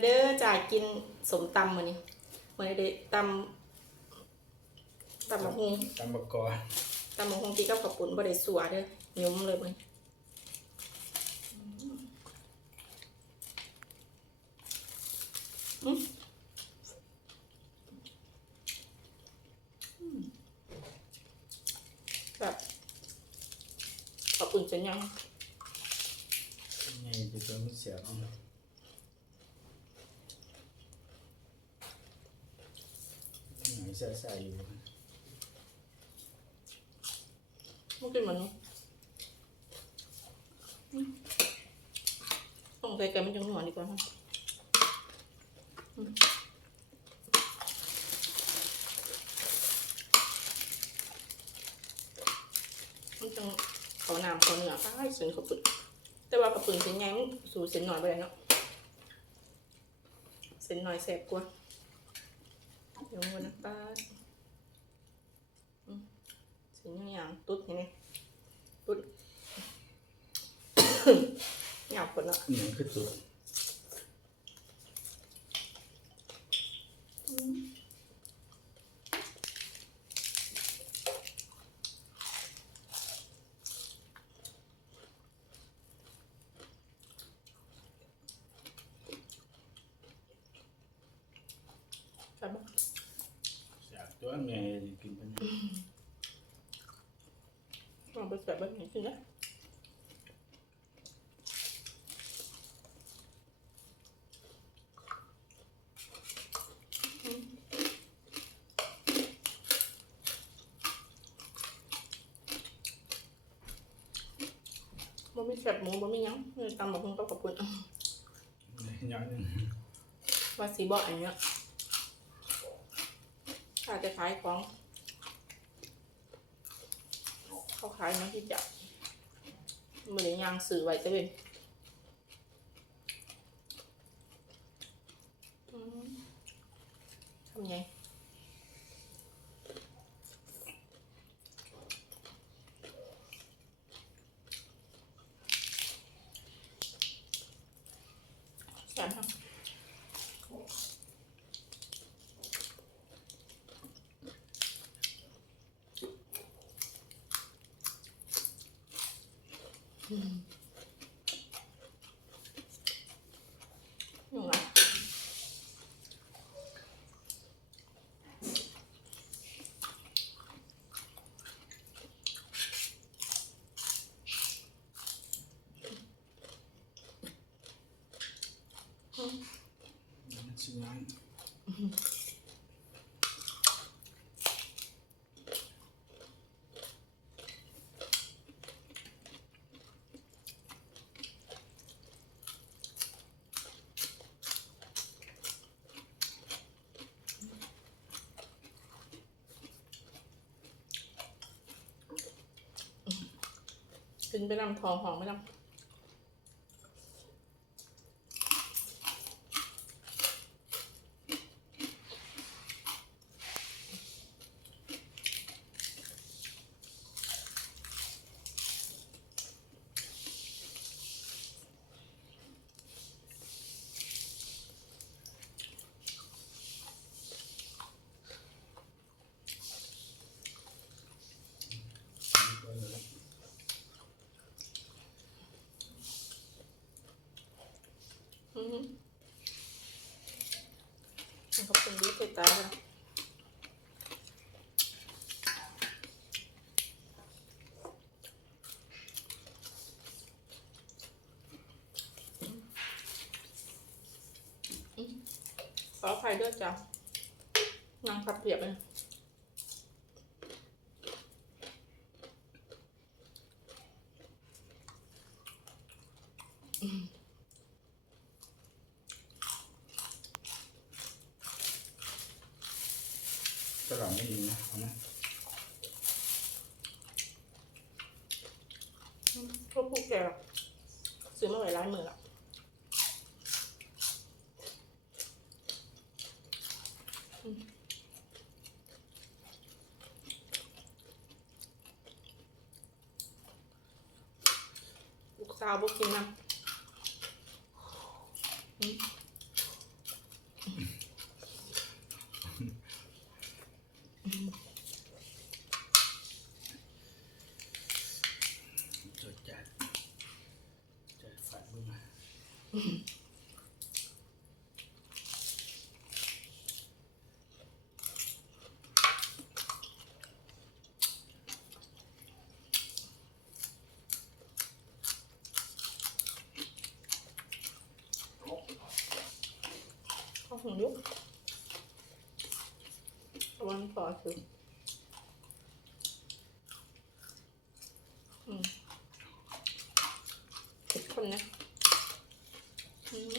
เด้อจ่ายกินสมตำมื้อนี้มื้อนี้ได้ตำตำมะฮุงตำบกกอตำมะฮุงตีกับข้าวปุ้นบ่ได้สัวเด้อยุ่มเลยมื้อนี้อืมอืมแบบข้าวปุ้นจะยังไงจะตัวมันเสียบ เอาหน่อยใส่อยู่มันกินเหมือนอืมต้องใส่กันมันจังหวดีกว่าฮะมันจังเขาน้ำเขาเนื้ออ้ายเส้นข้าปุ้นแต่ว่าข้าปุ้นเส้นใหญ่มันสูเส้นหน่อยไปเลยเนาะเส้นหน่อยแสบกว่าเดี๋ยวมัน ป้าดอืมเส้นอย่างๆตุ๊ดเห็นไหมตุ๊ดหยาบคนละเหนียวคือตัวใช่ปะเสียบ ตัวไงกินเป็นลองไปใส่แบบนี้สินะอืมบ่มีแคบหมูบ่มีหยังเลยตำบักหุ่งกับขอบคุณย้อนหนึ่งว่าสีบ่อันเนี้ยถ้าจะขายของ เขาขายมาที่จับมือนยางสื่อไว้จะเป็นทำไงแซ่บครับ ยังไงอื กินย้อนขึ้นไปนำทองหอมไปนำอืม มันก็เป็นดีใส่ตาเลยอืมขออภัยด้วยจ้ะนางขับเปียบเลยอืม ตลอดไม่ดีนะเอานะพวกพวกแกซื้อมาไว้ร้านมือละอืมลูกสาวบอกกินนะอืม ถึงยุกวันพอถึงอืมเผ็ดคนนะอืม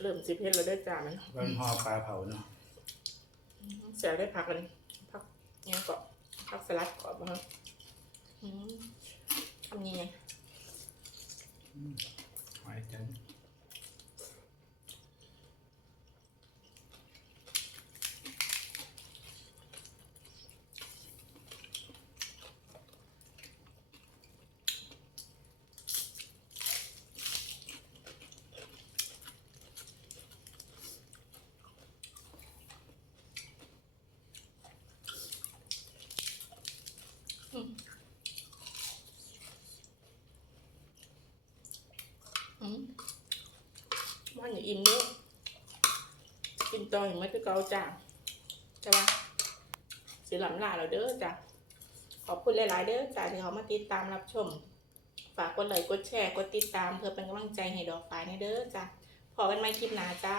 เริ่มสิเผ็ดแล้วได้อจ้ามันวันห่อปลาเผาเนาะเสียได้พักกันพักยังเกาะพักสลัดก่อนมาอืมทำยังไงหอยจัน อืมว่าอย่าอิ่มเด้อ กินต่อเห็นไหมคือเกาจ้าใช่ปะสีหลำลาเราเด้อจ้ะขอบคุณหลาย ๆ เด้อจ้าที่เขามาติดตามรับชม ฝากกดไลค์กดแชร์กดติดตามเพื่อเป็นกำลังใจให้ดอกฟ้าในเด้อจ้ะพอกันใหม่คลิปหน้าจ้า